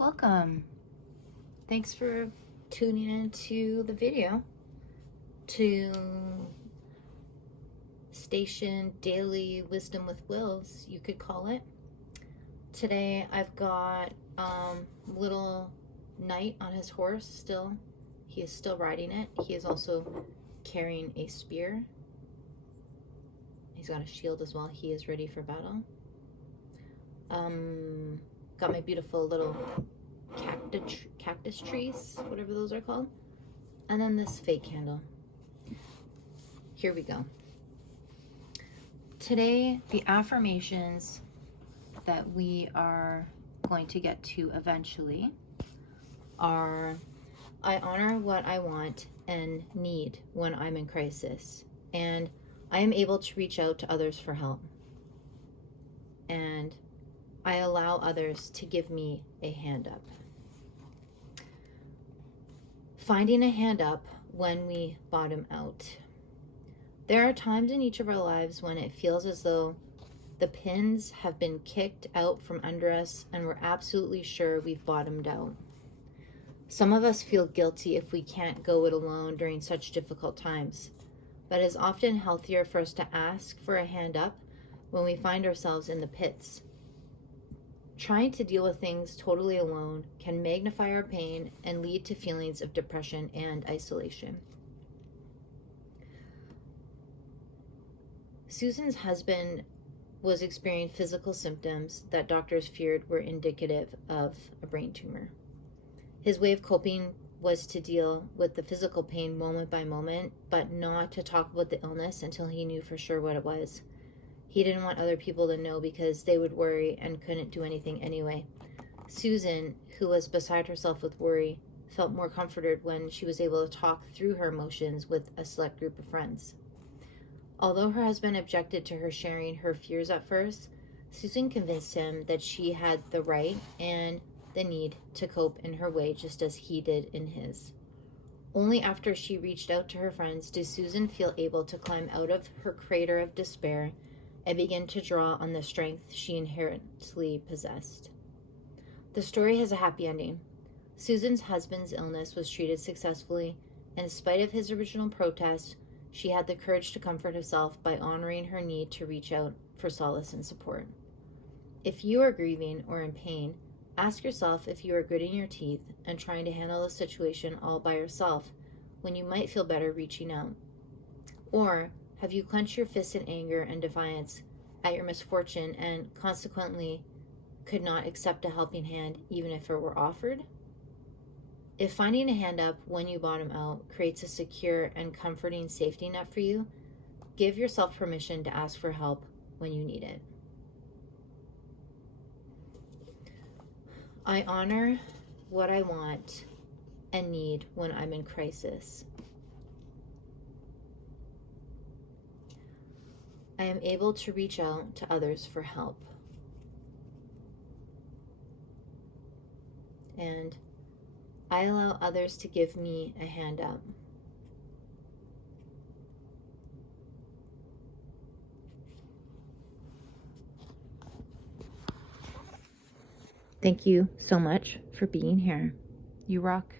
Welcome. Thanks for tuning into the video to Station Daily Wisdom with Wills, you could call it. Today I've got little Knight on his horse still. He is still riding it. He is also carrying a spear. He's got a shield as well. He is ready for battle. Got my beautiful little cactus trees, whatever those are called. And then this fake candle. Here we go. Today, the affirmations that we are going to get to eventually are: I honor what I want and need when I'm in crisis, and I am able to reach out to others for help, and I allow others to give me a hand up. Finding a hand up when we bottom out. There are times in each of our lives when it feels as though the pins have been kicked out from under us and we're absolutely sure we've bottomed out. Some of us feel guilty if we can't go it alone during such difficult times, but it's often healthier for us to ask for a hand up when we find ourselves in the pits. Trying to deal with things totally alone can magnify our pain and lead to feelings of depression and isolation. Susan's husband was experiencing physical symptoms that doctors feared were indicative of a brain tumor. His way of coping was to deal with the physical pain moment by moment, but not to talk about the illness until he knew for sure what it was. He didn't want other people to know because they would worry and couldn't do anything anyway. Susan, who was beside herself with worry, felt more comforted when she was able to talk through her emotions with a select group of friends. Although her husband objected to her sharing her fears at first, Susan convinced him that she had the right and the need to cope in her way just as he did in his. Only after she reached out to her friends did Susan feel able to climb out of her crater of despair and begin to draw on the strength she inherently possessed. The story has a happy ending. Susan's husband's illness was treated successfully, and in spite of his original protest, she had the courage to comfort herself by honoring her need to reach out for solace and support. If you are grieving or in pain, ask yourself if you are gritting your teeth and trying to handle the situation all by yourself when you might feel better reaching out. Or have you clenched your fists in anger and defiance at your misfortune and consequently could not accept a helping hand even if it were offered? If finding a hand up when you bottom out creates a secure and comforting safety net for you, give yourself permission to ask for help when you need it. I honor what I want and need when I'm in crisis. I am able to reach out to others for help. And I allow others to give me a hand up. Thank you so much for being here. You rock.